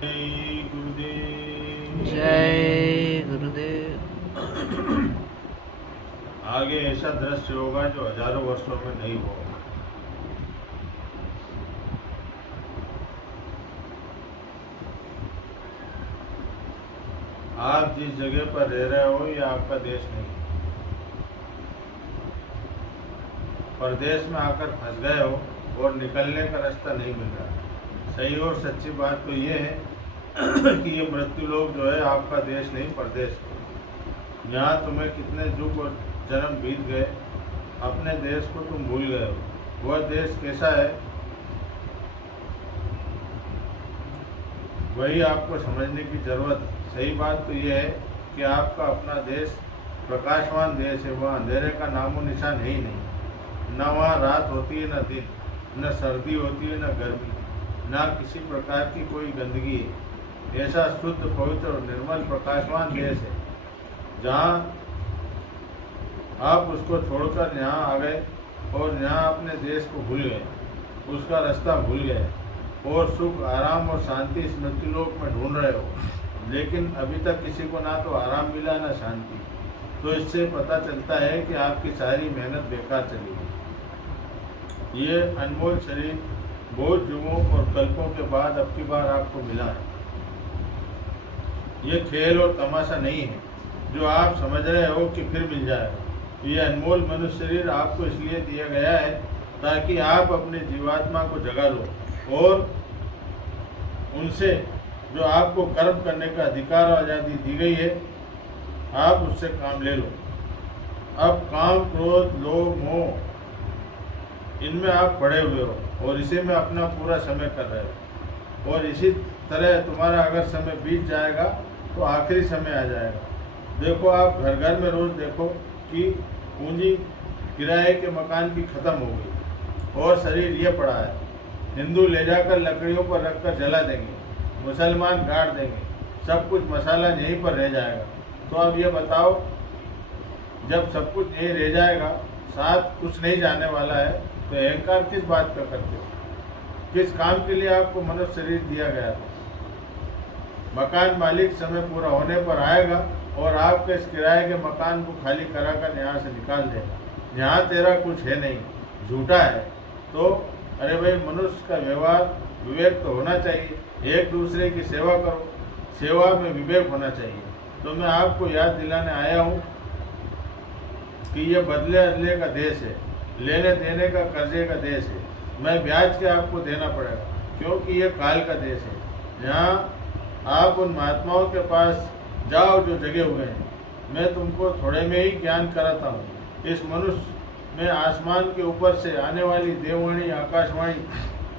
जय गुरुदेव। जय गुरुदेव। आगे ऐसा दृश्य होगा जो हजारों वर्षों में नहीं होगा। आप जिस जगह पर रह रहे हो ये आपका देश नहीं, परदेश में आकर फंस गए हो और निकलने का रास्ता नहीं मिल रहा। सही और सच्ची बात तो ये है कि ये मृत्यु लोक जो है आपका देश नहीं, परदेश है। यहाँ तुम्हें कितने युग और जन्म बीत गए, अपने देश को तुम भूल गए हो। वह देश कैसा है वही आपको समझने की जरूरत है। सही बात तो यह है कि आपका अपना देश प्रकाशवान देश है। वहाँ अंधेरे का नामो निशान है ही नहीं। न वहाँ रात होती है न दिन, न सर्दी होती है न गर्मी, न किसी प्रकार की कोई गंदगी है। ऐसा शुद्ध, पवित्र और निर्मल प्रकाशवान देश है जहाँ आप उसको छोड़कर यहाँ आ गए और यहाँ अपने देश को भूल गए, उसका रास्ता भूल गए और सुख, आराम और शांति इस मृत्युलोक में ढूंढ रहे हो। लेकिन अभी तक किसी को ना तो आराम मिला ना शांति। तो इससे पता चलता है कि आपकी सारी मेहनत बेकार चली गई। ये अनमोल शरीर बहुत युगों और कल्पों के बाद अब की बार आपको मिला है। ये खेल और तमाशा नहीं है जो आप समझ रहे हो कि फिर मिल जाएगा। ये अनमोल मनुष्य शरीर आपको इसलिए दिया गया है ताकि आप अपने जीवात्मा को जगा लो और उनसे जो आपको कर्म करने का अधिकार और आज़ादी दी गई है, आप उससे काम ले लो। अब काम, क्रोध, लोभ, मोह इनमें आप पड़े हुए हो और इसी में अपना पूरा समय कर रहे हो। और इसी तरह तुम्हारा अगर समय बीत जाएगा तो आखिरी समय आ जाएगा। देखो, आप घर घर में रोज़ देखो कि पूंजी किराए के मकान की ख़त्म हो गई और शरीर ये पड़ा है। हिंदू ले जाकर लकड़ियों पर रखकर जला देंगे, मुसलमान गाड़ देंगे, सब कुछ मसाला यहीं पर रह जाएगा। तो अब ये बताओ, जब सब कुछ यहीं रह जाएगा, साथ कुछ नहीं जाने वाला है, तो अहंकार किस बात का करते हो? किस काम के लिए आपको मनुष्य शरीर दिया गया था? मकान मालिक समय पूरा होने पर आएगा और आपके इस किराए के मकान को खाली कराकर यहाँ से निकाल देगा। यहाँ तेरा कुछ है नहीं, झूठा है। तो अरे भाई, मनुष्य का व्यवहार, विवेक तो होना चाहिए। एक दूसरे की सेवा करो, सेवा में विवेक होना चाहिए। तो मैं आपको याद दिलाने आया हूँ कि ये बदले अदले का देश है, लेने देने का, कर्जे का देश है। मैं ब्याज के आपको देना पड़ेगा क्योंकि ये काल का देश है। यहाँ आप उन महात्माओं के पास जाओ जो जगे हुए हैं। मैं तुमको थोड़े में ही ज्ञान कराता हूँ। इस मनुष्य में आसमान के ऊपर से आने वाली देववाणी, आकाशवाणी,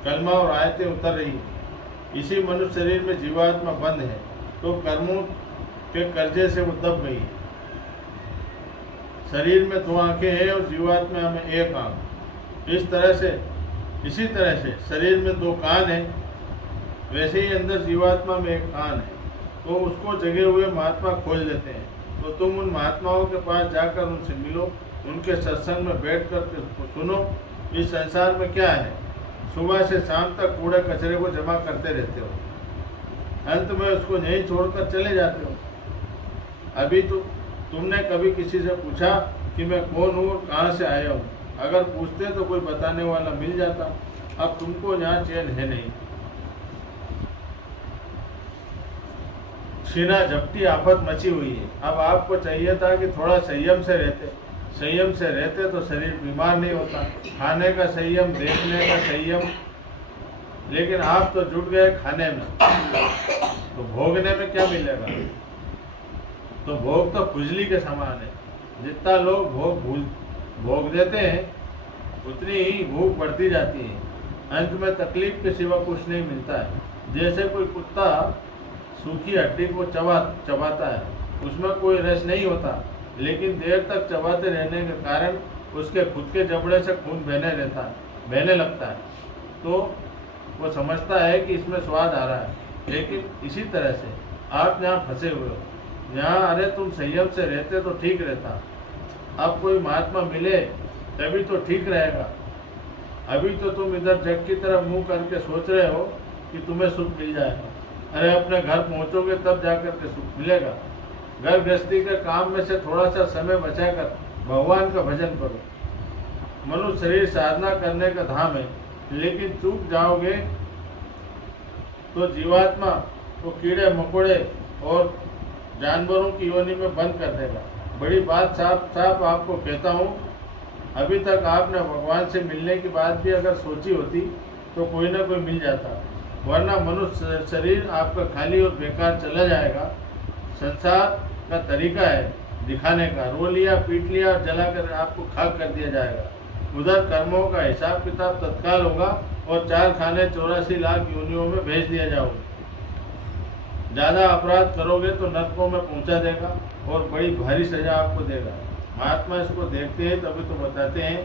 कलमा और आयतें उतर रही हैं। इसी मनुष्य शरीर में जीवात्मा बंद है तो कर्मों के कर्जे से वो दब गई। शरीर में 2 आंखें हैं और जीवात्मा में 1 आंख। इसी तरह से शरीर में 2 कान हैं, वैसे ही अंदर जीवात्मा में 1 कान है। तो उसको जगे हुए महात्मा खोल देते हैं। तो तुम उन महात्माओं के पास जाकर उनसे मिलो, उनके सत्संग में बैठ कर सुनो। इस संसार में क्या है, सुबह से शाम तक कूड़े कचरे को जमा करते रहते हो, अंत में उसको यहीं छोड़कर चले जाते हो। अभी तो तुमने कभी किसी से पूछा कि मैं कौन हूँ और कहाँ से आया हूँ? अगर पूछते तो कोई बताने वाला मिल जाता। अब तुमको यहाँ चैन है नहीं। छीना झपटी आफत मची हुई है। अब आपको चाहिए था कि थोड़ा संयम से रहते तो शरीर बीमार नहीं होता। खाने का संयम, देखने का संयम, लेकिन आप तो जुट गए खाने में, तो भोगने में क्या मिलेगा? तो भोग तो खुजली के समान है। जितना लोग भोग देते हैं उतनी ही भूख बढ़ती जाती है। अंत में तकलीफ के सिवा कुछ नहीं मिलता है। जैसे कोई कुत्ता सूखी हड्डी को चबाता है, उसमें कोई रस नहीं होता, लेकिन देर तक चबाते रहने के कारण उसके खुद के जबड़े से खून बहने लगता है। तो वो समझता है कि इसमें स्वाद आ रहा है। लेकिन इसी तरह से आप यहाँ फंसे हुए हो। यहाँ अरे तुम संयम से रहते तो ठीक रहता। अब कोई महात्मा मिले तभी तो ठीक रहेगा। अभी तो तुम इधर जग की तरफ मुंह करके सोच रहे हो कि तुम्हें सुख मिल जाएगा। अरे अपने घर पहुंचोगे तब जाकर के सुख मिलेगा। घर गृहस्थी के काम में से थोड़ा सा समय बचाकर भगवान का भजन करो। मनुष्य शरीर साधना करने का धाम है, लेकिन चूक जाओगे तो जीवात्मा को कीड़े मकोड़े और जानवरों की योनि में बंद कर देगा। बड़ी बात साफ साफ आपको कहता हूँ, अभी तक आपने भगवान से मिलने की बात भी अगर सोची होती तो कोई ना कोई मिल जाता, वरना मनुष्य शरीर आपका खाली और बेकार चला जाएगा। संसार का तरीका है दिखाने का, रो लिया पीट लिया और जलाकर आपको खाक कर दिया जाएगा। उधर कर्मों का हिसाब किताब तत्काल होगा और 4 खाने 84 लाख योनियों में भेज दिया जाओगे। ज़्यादा अपराध करोगे तो नरकों में पहुंचा देगा और बड़ी भारी सजा आपको देगा। महात्मा इसको देखते हैं तभी तो बताते हैं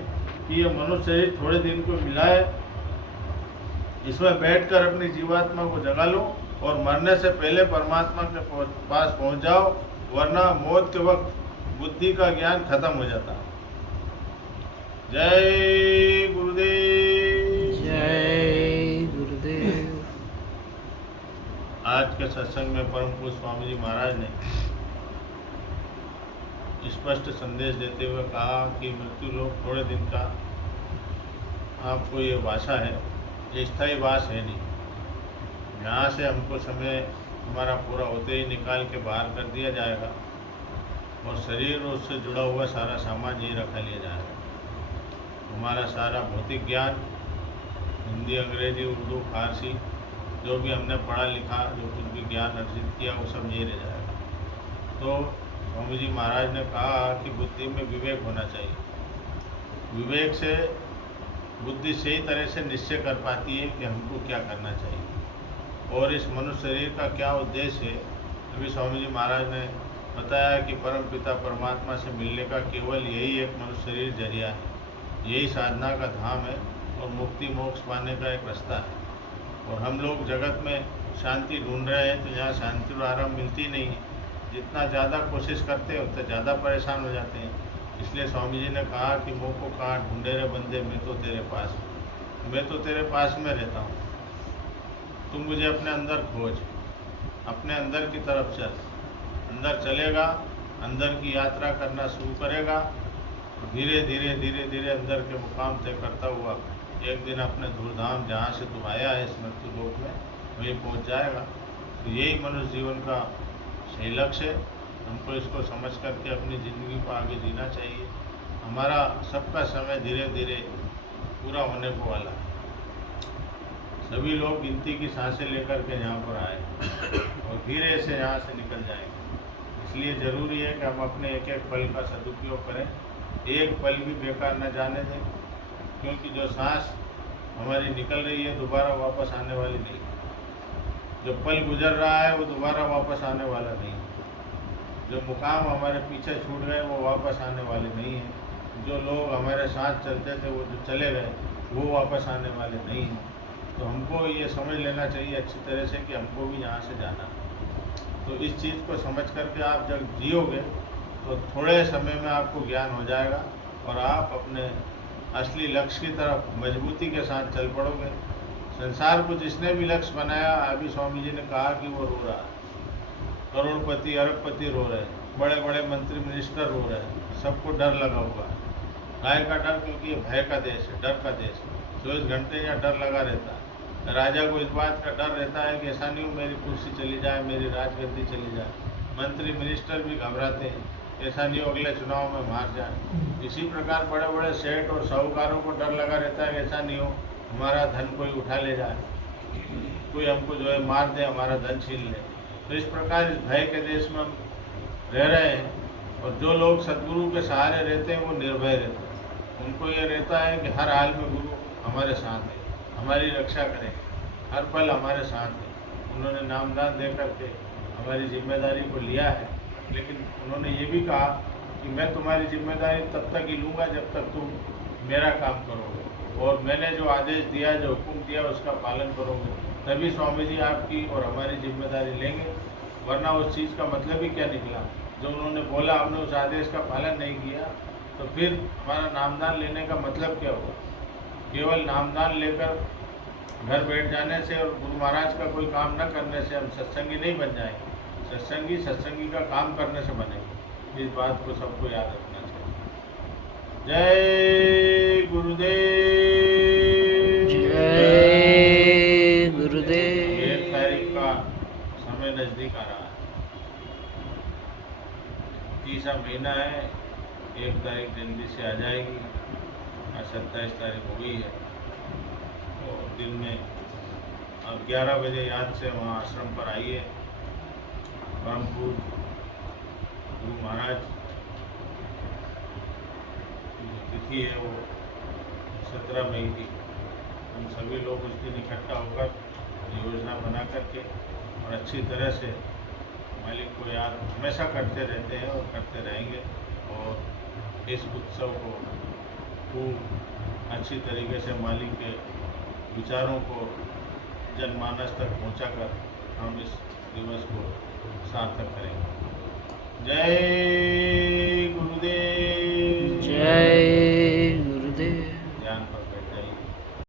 कि ये मनुष्य शरीर थोड़े दिन को मिला है, इसमें बैठकर अपनी जीवात्मा को जगा लो और मरने से पहले परमात्मा के पास पहुंच जाओ, वरना मौत के वक्त बुद्धि का ज्ञान खत्म हो जाता। जय गुरुदेव। जय गुरुदेव। आज के सत्संग में परम पूज्य स्वामी जी महाराज ने स्पष्ट संदेश देते हुए कहा कि मृत्यु लोक थोड़े दिन का आपको ये वासा है, ये स्थायी वास है नहीं। यहाँ से हमको समय हमारा पूरा होते ही निकाल के बाहर कर दिया जाएगा और शरीर और उससे जुड़ा हुआ सारा सामान यही रखा लिया जाएगा। हमारा सारा भौतिक ज्ञान, हिंदी अंग्रेजी उर्दू फारसी जो भी हमने पढ़ा लिखा, जो कुछ भी ज्ञान अर्जित किया, वो सब यही रह जाएगा। तो स्वामी जी महाराज ने कहा कि बुद्धि में विवेक होना चाहिए। विवेक से बुद्धि सही तरह से निश्चय कर पाती है कि हमको क्या करना चाहिए और इस मनुष्य शरीर का क्या उद्देश्य है। अभी स्वामी जी महाराज ने बताया कि परम पिता परमात्मा से मिलने का केवल यही एक मनुष्य शरीर जरिया है, यही साधना का धाम है और मुक्ति मोक्ष पाने का एक रास्ता है। और हम लोग जगत में शांति ढूंढ रहे हैं तो यहाँ शांति और आराम मिलती नहीं है। जितना ज़्यादा कोशिश करते हैं उतना ज़्यादा परेशान हो जाते हैं। इसलिए स्वामी जी ने कहा कि मुँह को काट ढूंढे रे बंदे, मैं तो तेरे पास हूँ, मैं तो तेरे पास में रहता हूँ, तुम मुझे अपने अंदर खोज, अपने अंदर की तरफ चल। अंदर चलेगा, अंदर की यात्रा करना शुरू करेगा, धीरे धीरे धीरे धीरे अंदर के मुकाम तय करता हुआ एक दिन अपने धूमधाम जहाँ से तू आया है इस मृत्यु लोक में वहीं पहुँच जाएगा। तो यही मनुष्य जीवन का सही लक्ष्य है। हमको इसको समझ करके अपनी ज़िंदगी को आगे जीना चाहिए। हमारा सबका समय धीरे धीरे पूरा होने को वाला है। सभी लोग गिनती की सांसें लेकर के यहाँ पर आए और धीरे से यहाँ से निकल जाएंगे। इसलिए ज़रूरी है कि हम अपने एक एक पल का सदुपयोग करें, एक पल भी बेकार न जाने दें, क्योंकि जो सांस हमारी निकल रही है दोबारा वापस आने वाली नहीं। जो पल गुजर रहा है वो दोबारा वापस आने वाला नहीं। जो मुकाम हमारे पीछे छूट गए वो वापस आने वाले नहीं हैं। जो लोग हमारे साथ चलते थे वो जो चले गए वो वापस आने वाले नहीं हैं। तो हमको ये समझ लेना चाहिए अच्छी तरह से कि हमको भी यहाँ से जाना है। तो इस चीज़ को समझ करके आप जब जियोगे तो थोड़े समय में आपको ज्ञान हो जाएगा और आप अपने असली लक्ष्य की तरफ मजबूती के साथ चल पड़ोगे। संसार को जिसने भी लक्ष्य बनाया, अभी स्वामी जी ने कहा कि वो रो रहा है, करोड़पति अरबपति रो रहे हैं, बड़े बड़े मंत्री मिनिस्टर रो रहे हैं, सबको डर लगा हुआ है। काय का डर? क्योंकि ये भय का देश है, डर का देश है। 24 घंटे यहाँ डर लगा रहता है। राजा को इस बात का डर रहता है कि ऐसा नहीं हो मेरी कुर्सी चली जाए, मेरी राजगद्दी चली जाए। मंत्री मिनिस्टर भी घबराते हैं, ऐसा नहीं हो अगले चुनाव में मार जाए। इसी प्रकार बड़े बड़े सेठ और साहूकारों को डर लगा रहता है कि ऐसा नहीं हो हमारा धन कोई उठा ले जाए, कोई हमको जो है मार दे, हमारा धन छीन ले। तो इस प्रकार इस भय के देश में हम रह रहे हैं। और जो लोग सद्गुरु के सहारे रहते हैं वो निर्भय रहते हैं। उनको ये रहता है कि हर हाल में गुरु हमारे साथ है, हमारी रक्षा करें, हर पल हमारे साथ है। उन्होंने नामदान दे करके हमारी जिम्मेदारी को लिया है, लेकिन उन्होंने ये भी कहा कि मैं तुम्हारी जिम्मेदारी तब तक ही लूँगा जब तक तुम मेरा काम करोगे और मैंने जो आदेश दिया, जो हुक्म दिया उसका पालन करोगे, तभी स्वामी जी आपकी और हमारी जिम्मेदारी लेंगे। वरना उस चीज़ का मतलब ही क्या निकला? जो उन्होंने बोला हमने उस आदेश का पालन नहीं किया तो फिर हमारा नामदान लेने का मतलब क्या हुआ? केवल नामदान लेकर घर बैठ जाने से और गुरु महाराज का कोई काम न करने से हम सत्संगी नहीं बन जाएंगे। सत्संगी का काम करने से बनेंगे। इस बात को सबको याद रखना चाहिए। जय गुरुदेव। जय गुरुदेव। 1 तारीख का समय नजदीक आ रहा है। 30 महीना है, 1 तारीख जल्दी से आ जाएगी। आज 27 तारीख हो गई है। तो दिन में अब 11 बजे याद से वहाँ आश्रम पर आइए। परम पूज्य गुरु महाराज की जो तिथि है वो 17 मई की। हम सभी लोग उस दिन इकट्ठा होकर योजना बना करके और अच्छी तरह से मालिक को याद हमेशा करते रहते हैं और करते रहेंगे। और इस उत्सव को खूब अच्छी तरीके से मालिक के विचारों को जनमानस तक पहुंचाकर हम इस दिवस को सार्थक करेंगे। जय